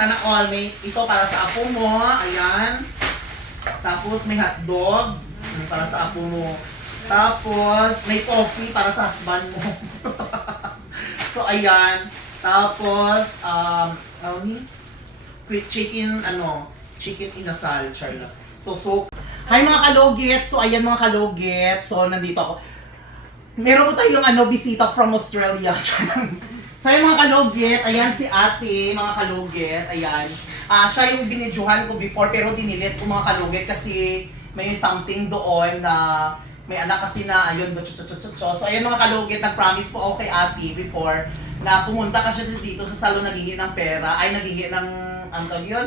Sana all, may ito para sa apo mo, ayan. Tapos may hotdog, para sa apo mo. Tapos may coffee para sa husband mo. So ayan. Tapos, chicken, chicken inasal, Charla. So, hi mga kalugit. So ayan mga kalugit. So nandito ako. Meron po tayong bisita from Australia. So yung mga kalugit, ayan si ate, mga kalugit, ayan. Siya yung binidyohan ko before pero dinilit ko mga kalugit kasi may something doon na may anak kasi na ayun, so ayan mga kalugit, nag-promise po ako kay ate before na pumunta kasi dito sa salon naghihingi ng pera, ay naghihingi ng ang tawag yun?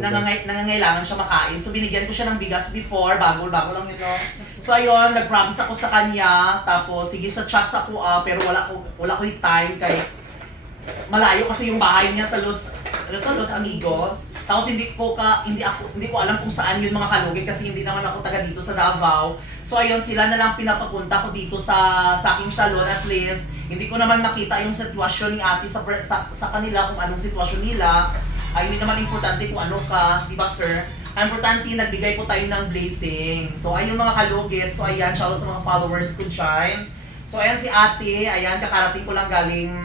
Nangangailangan siya makain. So binigyan ko siya ng bigas before, bago lang yun, no? So ayun, nag-promise ako sa kanya, tapos sige sa chats ako pero wala ko yung time kay malayo kasi yung bahay niya sa Los Amigos. Tapos hindi ko alam kung saan yun mga kalugit kasi hindi naman ako taga dito sa Davao. So ayun, sila na lang pinapapunta ko dito sa aking salon at least. Hindi ko naman makita yung sitwasyon ni ate sa kanila kung anong sitwasyon nila. Ay hindi naman importante kung ano ka, di ba sir? Ang importante, nagbigay po tayo ng blessing. So ayun mga kalugit, so ayan, shoutout sa mga followers ko dyan. So ayan si ate, ayan, kakarating ko lang galing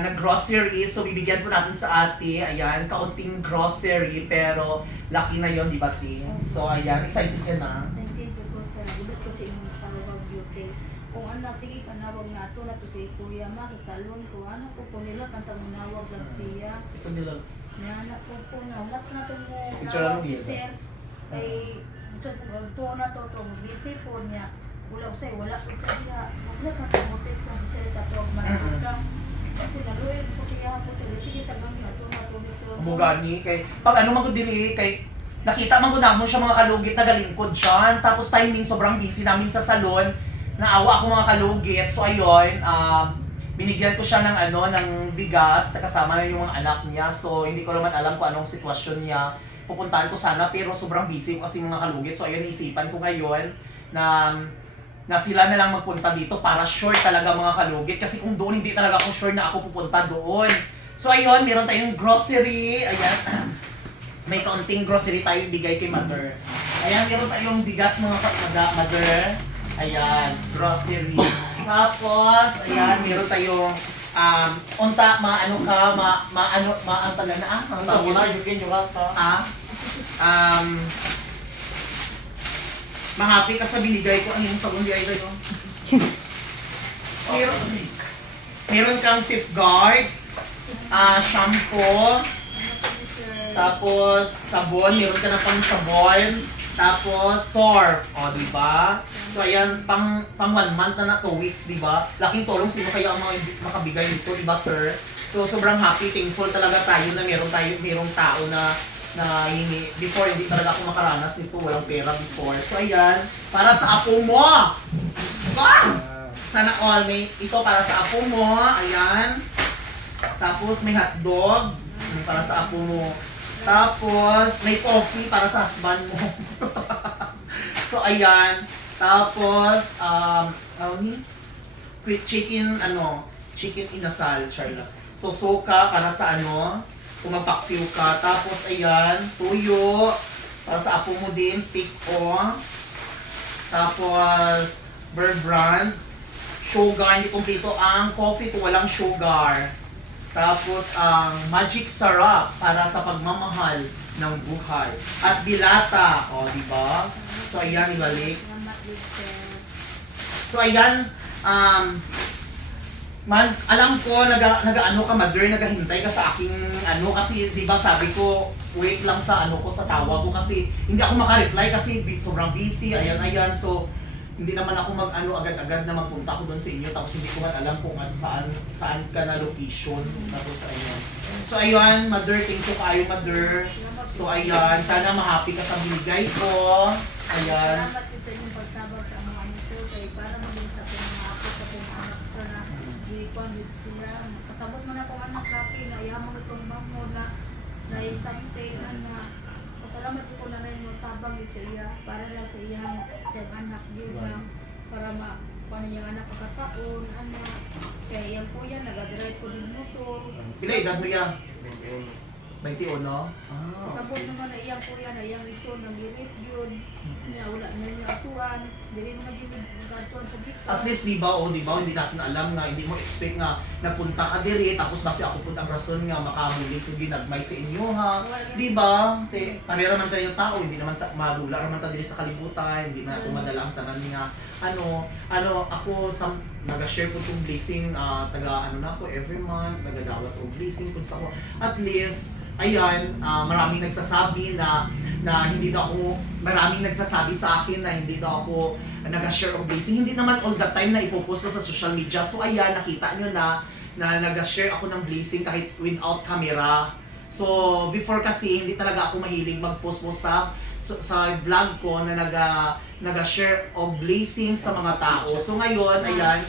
nag-grocery. So bibigyan po natin sa ate, ayan, kaunting grocery, pero laki na yon di ba te? So ayan, excited ka na? Excited ko sa nagulat ko sa inyong tawag beauty. Kung anak, sige, kanawag na ito na to si Kuya Ma sa salon ko. Ano po nila, kanta manawag lang siya. Isa nila. Anak po na, wala ko na ito mo Picture lang nawag si yun. sir. Kay, gusto ko na to, busy po niya. Wala ko sa'yo, wala ko sa iya. Wala ka kamutit kung sir sa to, manawag ka. Kasi naluin po siya ako tuloy. Sige, sa gamit ito na to, Mr. Mugani, kay, pag ano man ko dili, kay, nakita man ko namon siya mga kalugit na galingkod dyan. Tapos timing, sobrang busy namin sa salon. Naawa ako mga kalugit. So ayun, binigyan ko siya ng bigas na kasama na yung mga anak niya. So hindi ko naman alam kung anong sitwasyon niya. Pupuntahan ko sana pero sobrang busy kasi mga kalugit. So ayun, naisipan ko ngayon na sila na lang magpunta dito para sure talaga mga kalugit. Kasi kung doon hindi talaga ako sure na ako pupunta doon. So ayun, meron tayong grocery. Ayan. May kaunting grocery tayo ibigay kay mother. Ayan, meron tayong bigas mga mother. Ayan, grocery. Tapos, ayan, meron tayong unta, ang taga na Sa muna, yukin yung kata. mahappy ka sa binigay ko. Ang yung sabon di ay no? Meron kang safeguard, shampoo, tapos sabon, meron ka na pang sabon, tapos surf, di ba? So ayan, pang 1 month na 2 weeks, di ba? Laking tulong, sino kaya ang makabigay nito, di ba sir? So sobrang happy, thankful talaga tayo na merong tao na before hindi talaga ako makaranas nito, walang pera before. So ayan, para sa apo mo! Sana all, may ito para sa apo mo, ayan. Tapos may hotdog, para sa apo mo. Tapos may coffee para sa husband mo. So ayan, tapos chicken inasal, Charla. So suka para sa kung magpaksiw ka. Tapos ayan, tuyo para sa apo mo din, stick o. Tapos Bear Brand, sugar, hindi kumpleto ang coffee kung walang sugar. Tapos ang magic sarap para sa pagmamahal ng buhay. At bilata, di ba? So ayan, ibalik. So ayan, alam ko nag-ano ka mother, naghahintay ka sa aking kasi 'di ba sabi ko wait lang sa ko sa tawag ko kasi hindi ako maka-reply kasi sobrang busy, ayan. So hindi naman ako agad-agad na magpunta ako doon sa inyo tapos hindi ko man alam kung saan ka na location. Tapos ayun. So ayun, mother, thank you kayo mother. So ayan, sana ma-happy ka sa binigay ko. Ayan. Salamat din sa inyong pagtabang sa mga nito kay para maging sa mga ako sa kong anak ko na gikon with sila. Kasabot mo na kong anak kaki na ihamon itong mamo na something na salamat ko na rin mo tabang with siya para lang sa iyang anak din lang para paano yung anak pagkataon, anak. Kaya yan po yan, nag-drive po din motor. Pila edad mo yan? 21, no? Ah, Sabot naman na iyang po yan, na iyang lison, nag-irip yun. Niya, wala na niya atuan. Dili naman din nag-atuan sa dito. at least di ba hindi natin alam nga, hindi mo expect nga nagpunta ka diri tapos basi ako pud ang rason nga makahuli ko ginagmay sa inyo ha. Di ba? Parera man tayo tao, hindi naman magula naman ta diri sa kalibutan, hindi na nato madala ang tanan nga ako naga-share ko tong blessing taga na ako every month, nagadawat og blessing kun sa ako. At least ayan, maraming nagsasabi na hindi daw ako, maraming nagsasabi sa akin na hindi daw ako nag-share of blessing. Hindi naman all the time na ipopost ko sa social media. So ayan, nakita nyo na nag-share ako ng blessing kahit without camera. So before kasi, hindi talaga ako mahilig mag-post mo sa vlog ko na nag-share of blessing sa mga tao. So ngayon, ayan,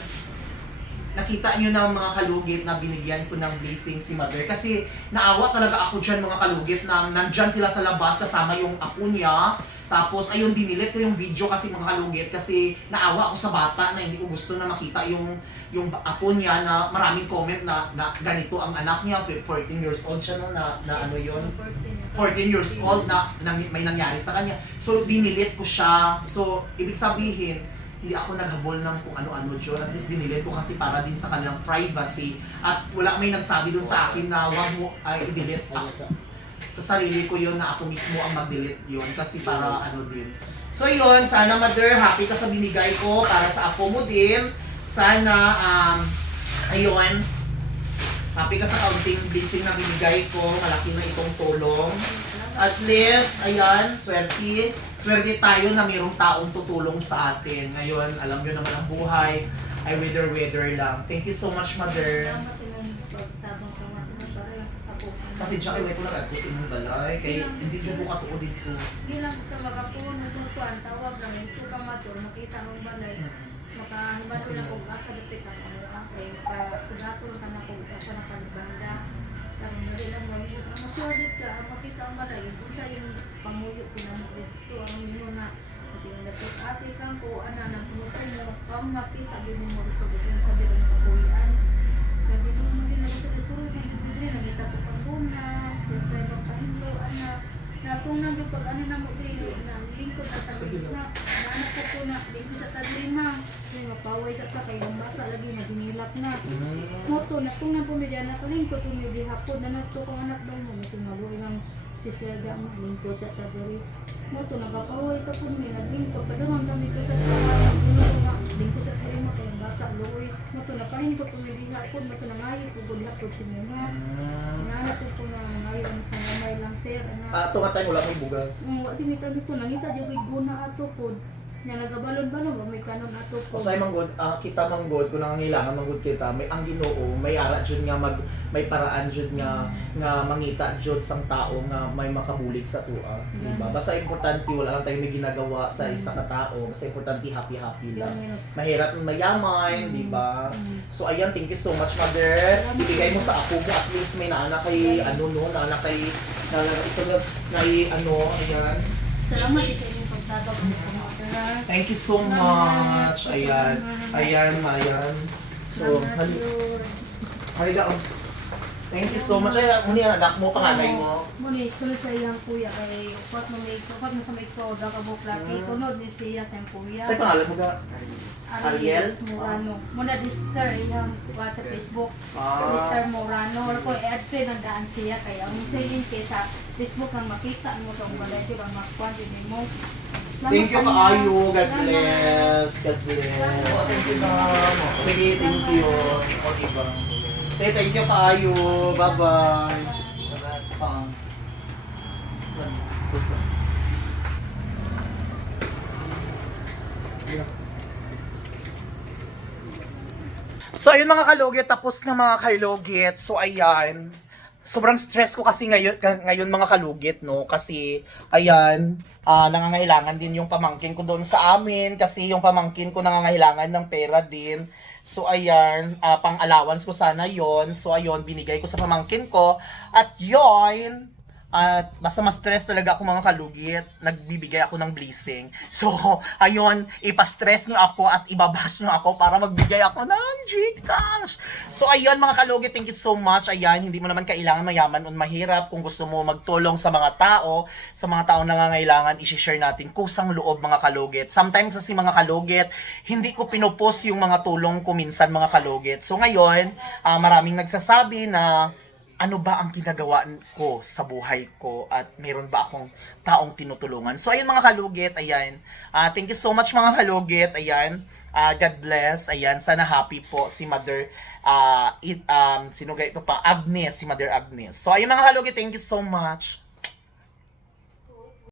nakita nyo na mga kalugit na binigyan ko ng blessing si Mother. Kasi naawa talaga ako dyan mga kalugit na nandyan sila sa labas kasama yung apo niya. Tapos ayun, dinilit ko yung video kasi mga kalugit kasi naawa ako sa bata na hindi ko gusto na makita yung apo niya na maraming comment na ganito ang anak niya. 14 years old siya no, na ano yun. 14 years old na may nangyari sa kanya. So dinilit ko siya. So ibig sabihin, hindi ako naghabol ng kung ano-ano dyan. At least dinilit ko kasi para din sa kanilang privacy. At wala may nagsabi dun sa akin na wag mo ay i-delete. Sa sarili ko yun na ako mismo ang mag-delete yun. Kasi para ano din. So yun, sana Mother, happy ka sa binigay ko para sa apo mo din. Sana, ayun, happy ka sa counting blessing na binigay ko. Malaki na itong tulong. At least, ayan, swerte tayo na mayroong taong tutulong sa atin. Ngayon, alam nyo naman ang buhay ay weather lang. Thank you so much, Mother. Kasi dyan kayo ko nag-adto sa inyong balay. Kaya hindi dyan po katuo dito. Hindi lang sa magapon, nagtutuan, tawag lang, ito kang matur, makita mong balay. Makahibalo lang kung asa dapit ang kay makasudato lang na kung asa na kanibanda. Karon na rin lang mamit. Ang maswerte ka, makita ang balay. Kung siya yung pamuyo, pinamuk dito, ang mga kasi ang datot ate lang ko, nagtumutay mo, makita din mo dito, kung sabi lang kapuyan. Lagi mo mo din nagsulit-sulit, nagita ko pang buna, try magpahinto, kung nabi pag na mo dili na lingkod sa tabi na anak ko na lingkod sa tabi ma kay mapaway sa ta kay bata lagi na dinilap na moto na kung na pumili na lingkod pumili hapon na nato kong anak daw mo kung mabuhay ng sisyaga mo lingkod sa tabi moto nagapaway sa pumili naglingkod padamang kami ko sa tabi lingkod sa tabi mo kay bata luoy moto na palingkod pumili hapon moto na ngayo kugod hapon si mama na ko na ngayon sa namay lang sir Ito nga tayo wala may bugas. Di may tabi po, nangita di may guna ato po. Nga nagabalon-balon ba, may kanon ato po. O sa manggod, kita manggod, kung nangangailangan manggod kita, may ang Ginoo, may ara jud nga may paraan jud nga mangita jud sang tao nga may makabulig sa tuwa, di ba? Basta importante wala lang tayo may ginagawa sa isa ka tao, basta importante happy lang. Mahirap mayaman, di ba? So ayan, thank you so much, Mother. Ibigay mo sa ako mo at least may naanak kay naanak kay ayan. Salamat dito yung pagtabag mo sa mga. Thank you so much. Ayan. So, haliga. Thank you so much. Ay, muni ang anak mo, panganay mo. Muni, sunod sa iyang kuya kay upat mo sa may soda ka buklaki. Sunod ni siya sa iyang kuya. Sa'yo pangalan mo ga? Ariel? Morano. Muna Dister, iyang sa Facebook. Dister Morano. Ako, i-add friend ang daan siya. Kaya ang saying sa Facebook ang makita mo sa balay ko ang makwan din mo. Thank you kaayo. God bless. God bless. Thank you, ma'am. Sige, thank you. Okay ba? Sige, thank you kaayo. Bye-bye. Basta. So ayun mga kalugit, tapos na mga kalugit. So ayan, sobrang stress ko kasi ngayon mga kalugit, no? Kasi ayan, nangangailangan din yung pamangkin ko doon sa amin kasi yung pamangkin ko nangangailangan ng pera din. So ayan, pang allowance ko sana yon. So ayun, binigay ko sa pamangkin ko at yon, At basta ma-stress talaga ako mga kalugit, nagbibigay ako ng blessing. So, ayun, ipa-stress nyo ako at ibabash nyo ako para magbigay ako ng Gcash. So, ayun mga kalugit, thank you so much. Ayan, hindi mo naman kailangan mayaman o mahirap. Kung gusto mo magtulong sa mga tao, sa mga taong nangangailangan, isi-share natin kusang loob mga kalugit. Sometimes kasi mga kalugit, hindi ko pinupost yung mga tulong ko minsan mga kalugit. So, ngayon, maraming nagsasabi na ano ba ang ginagawa ko sa buhay ko at meron ba akong taong tinutulungan. So, ayun mga kalugit, ayan. Thank you so much mga kalugit, ayan. God bless, ayan. Sana happy po si Mother, sino ga ito pa? Agnes, si Mother Agnes. So, ayun mga kalugit, thank you so much.